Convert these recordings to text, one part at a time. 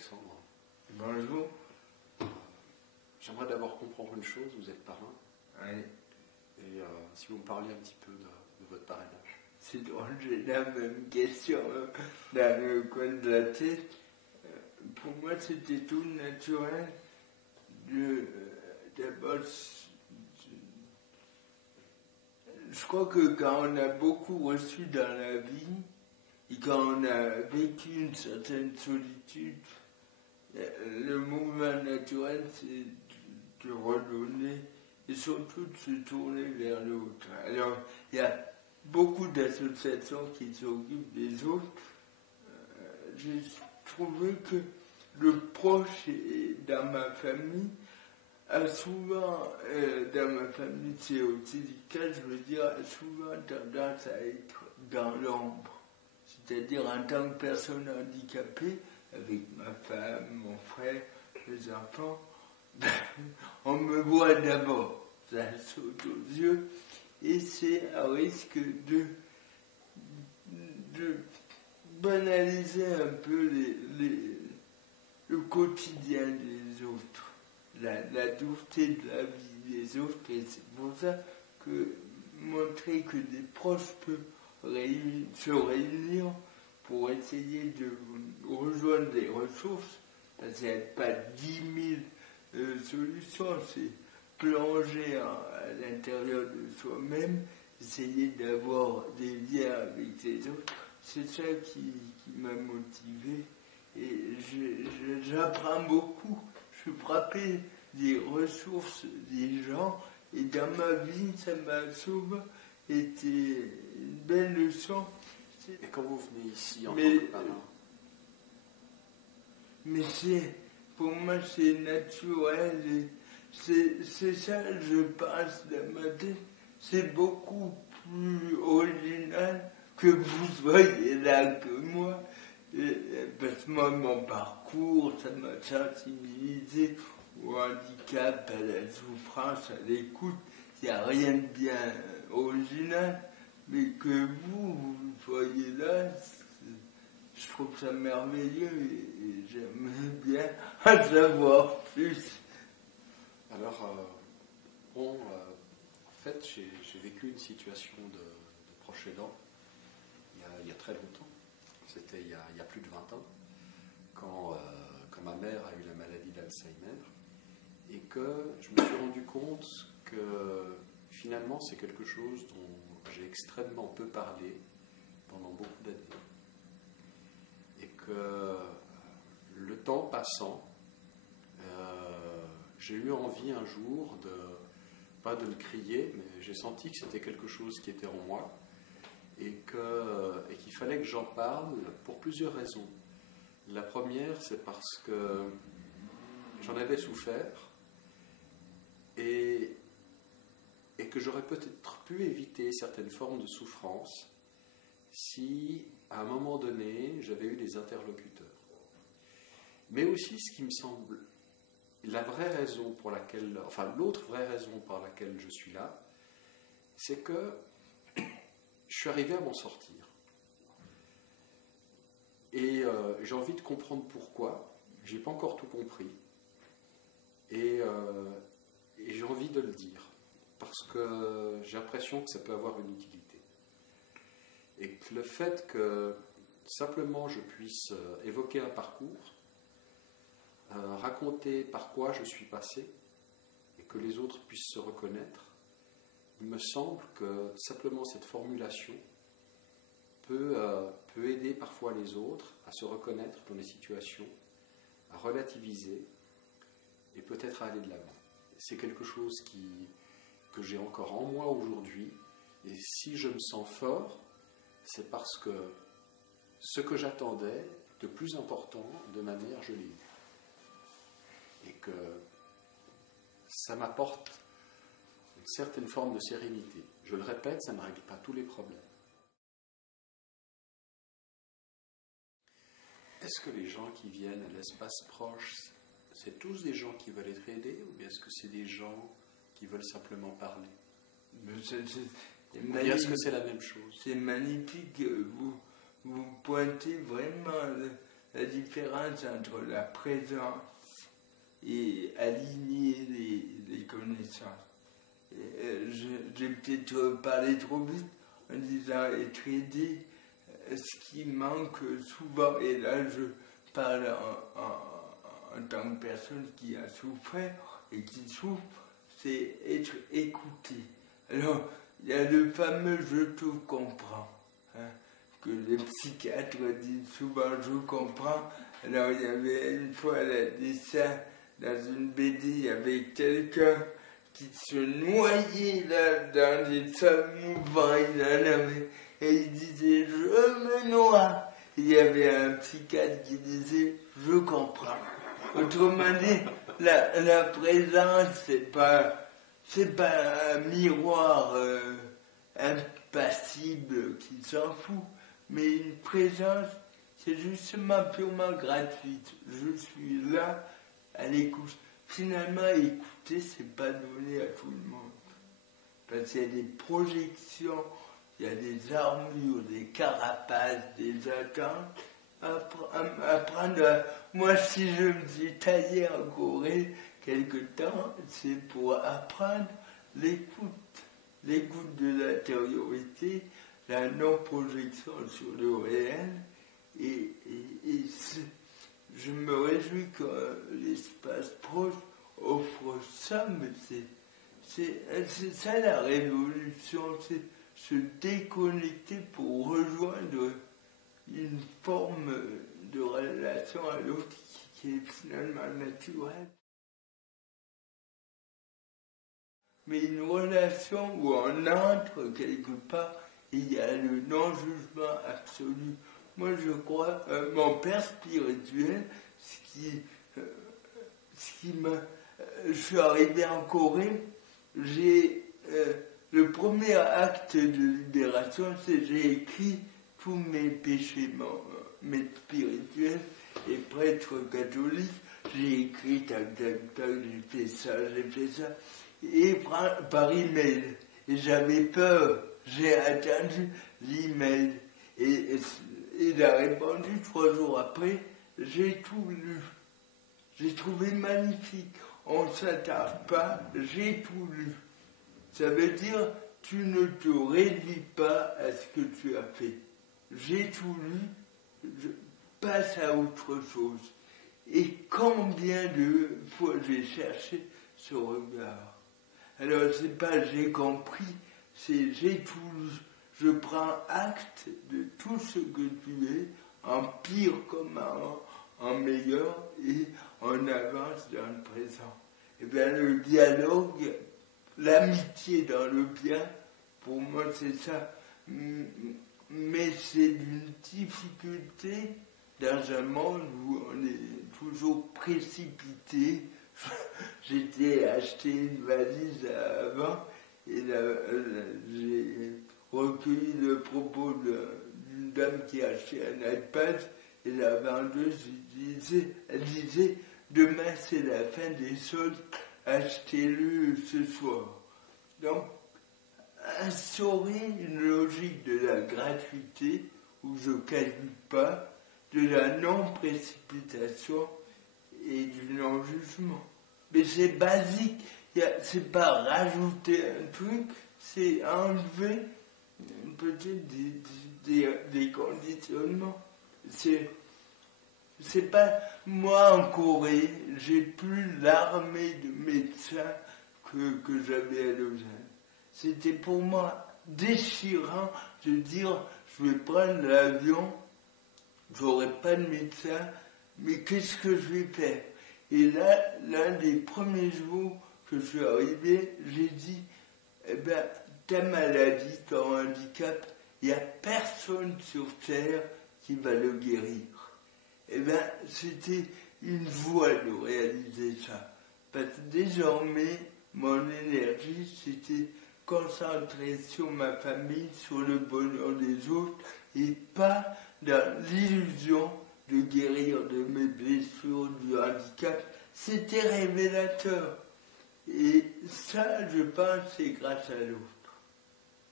Alexandre. Bonjour. J'aimerais d'abord comprendre une chose, vous êtes parrain. Oui. Et si vous me parliez un petit peu de votre parrainage. C'est drôle, j'ai la même question dans le coin de la tête. Pour moi, c'était tout naturel. D'abord, je crois que quand on a beaucoup reçu dans la vie, et quand on a vécu une certaine solitude, le mouvement naturel, c'est de redonner et surtout de se tourner vers l'autre. Alors, il y a beaucoup d'associations qui s'occupent des autres. J'ai trouvé que le proche dans ma famille a souvent, dans ma famille c'est aussi le cas, je veux dire, a souvent tendance à être dans l'ombre. C'est-à-dire en tant que personne handicapée, avec ma femme, mon frère, les enfants, on me voit d'abord, ça saute aux yeux, et c'est à risque de banaliser un peu le quotidien des autres, la dureté de la vie des autres, et c'est pour ça que montrer que des proches peuvent se réunir pour essayer de rejoindre des ressources, parce qu'il n'y a pas 10 000 solutions, c'est plonger à l'intérieur de soi-même, essayer d'avoir des liens avec les autres. C'est ça qui m'a motivé et j'apprends beaucoup. Je suis frappé des ressources des gens et dans ma vie, ça m'a souvent été une belle leçon. Et quand vous venez ici en tant que parrain, mais pour moi, c'est naturel. Et c'est ça, je pense, dans ma tête. C'est beaucoup plus original que vous soyez là que moi. Parce que moi, mon parcours, ça m'a sensibilisé au handicap, à la souffrance, à l'écoute. Il n'y a rien de bien original. Mais que vous soyez là, je trouve ça merveilleux et j'aimerais bien en savoir plus. Alors, en fait, j'ai vécu une situation de proche aidant il y a très longtemps. C'était il y a plus de 20 ans, quand ma mère a eu la maladie d'Alzheimer, et que je me suis rendu compte que finalement c'est quelque chose dont j'ai extrêmement peu parlé pendant beaucoup d'années. Et que le temps passant, j'ai eu envie un jour pas de le crier, mais j'ai senti que c'était quelque chose qui était en moi et qu'il fallait que j'en parle pour plusieurs raisons. La première, c'est parce que j'en avais souffert et que j'aurais peut-être pu éviter certaines formes de souffrance si, à un moment donné, j'avais eu des interlocuteurs. Mais aussi, ce qui me semble la vraie raison pour laquelle, enfin l'autre vraie raison pour laquelle je suis là, c'est que je suis arrivé à m'en sortir. Et j'ai envie de comprendre pourquoi. J'ai pas encore tout compris. Et j'ai envie de le dire. Parce que j'ai l'impression que ça peut avoir une utilité. Et que le fait que simplement je puisse évoquer un parcours, raconter par quoi je suis passé, et que les autres puissent se reconnaître, il me semble que simplement cette formulation peut aider parfois les autres à se reconnaître dans les situations, à relativiser et peut-être à aller de l'avant. C'est quelque chose que j'ai encore en moi aujourd'hui, et si je me sens fort, c'est parce que ce que j'attendais de plus important de ma mère, je l'ai eu. Et que ça m'apporte une certaine forme de sérénité. Je le répète, ça ne règle pas tous les problèmes. Est-ce que les gens qui viennent à l'espace proche, c'est tous des gens qui veulent être aidés, ou bien est-ce que c'est des gens qui veulent simplement parler? Ou bien est-ce que c'est la même chose? C'est magnifique, vous pointez vraiment la différence entre la présence et aligner les connaissances. J'ai peut-être parlé trop vite en disant être aidé. Ce qui manque souvent, et là je parle en tant que personne qui a souffert et qui souffre, c'est être écouté. Alors, il y a le fameux « je te comprends », que les psychiatres disent souvent « je comprends ». Alors, il y avait une fois, elle a dit ça dans une BD, il y avait quelqu'un qui se noyait là dans des sols mouvants, il en avait, et il disait « je me noie ». Il y avait un psychiatre qui disait « je comprends ». Autrement dit, la présence, c'est pas un miroir impassible qui s'en fout, mais une présence, c'est justement purement gratuite. Je suis là à l'écoute. Finalement, écouter, c'est pas donné à tout le monde. Parce qu'il y a des projections, il y a des armures, des carapaces, des attentes. Moi, si je me suis taillé en Corée quelque temps, c'est pour apprendre l'écoute de l'intériorité, la non-projection sur le réel, et je me réjouis que l'espace proche offre ça, mais c'est ça la révolution, c'est se déconnecter pour rejoindre une forme de relation à l'autre qui est finalement naturelle. Mais une relation où on entre quelque part et il y a le non-jugement absolu. Moi, je crois, mon père spirituel, je suis arrivé en Corée, le premier acte de libération, c'est j'ai écrit tous mes péchés mes spirituels et prêtre catholique, j'ai écrit tac, tac, tac, j'ai fait ça, et par email. Et j'avais peur, j'ai attendu l'email. Et il a répondu 3 jours après, j'ai tout lu. J'ai trouvé magnifique. On ne s'attarde pas, j'ai tout lu. Ça veut dire, tu ne te réduis pas à ce que tu as fait. J'ai tout lu, je passe à autre chose. Et combien de fois j'ai cherché ce regard. Alors c'est pas j'ai compris, c'est j'ai tout lu. Je prends acte de tout ce que tu es, en pire comme en meilleur, et on avance dans le présent. Et bien le dialogue, l'amitié dans le bien, pour moi c'est ça. Mais c'est d'une difficulté dans un monde où on est toujours précipité. J'étais acheté une valise avant et j'ai recueilli le propos d'une dame qui a acheté un iPad et la vendeuse elle disait demain c'est la fin des soldes, achetez-le ce soir. Donc instaurer une logique de la gratuité où je ne calcule pas, de la non-précipitation et du non-jugement. Mais c'est basique, c'est pas rajouter un truc, c'est enlever peut-être des conditionnements. C'est pas, moi en Corée, j'ai plus l'armée de médecins que j'avais à Lausanne. C'était pour moi déchirant de dire, je vais prendre l'avion, j'aurai pas de médecin, mais qu'est-ce que je vais faire? Et là, l'un des premiers jours que je suis arrivé, j'ai dit, eh ben, ta maladie, ton handicap, il n'y a personne sur Terre qui va le guérir. Eh bien, c'était une joie de réaliser ça. Parce que désormais, mon énergie, c'était concentrée sur ma famille, sur le bonheur des autres, et pas dans l'illusion de guérir de mes blessures, du handicap. C'était révélateur. Et ça, je pense, c'est grâce à l'autre.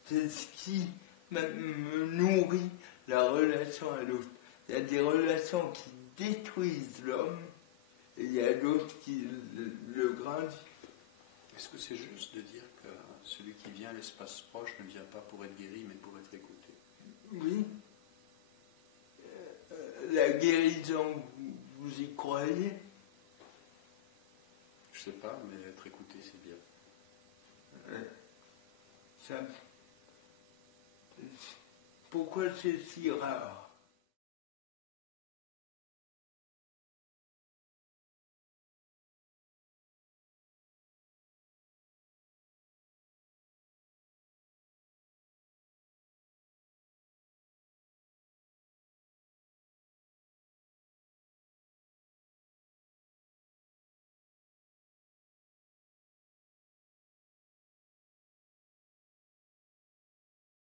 C'est ce qui me nourrit la relation à l'autre. Il y a des relations qui détruisent l'homme, et il y a d'autres qui le grandissent. Est-ce que c'est juste de dire que celui qui vient à l'espace proche ne vient pas pour être guéri, mais pour être écouté? Oui. La guérison, vous y croyez? Je sais pas, mais être écouté, c'est bien. Ça, pourquoi c'est si rare?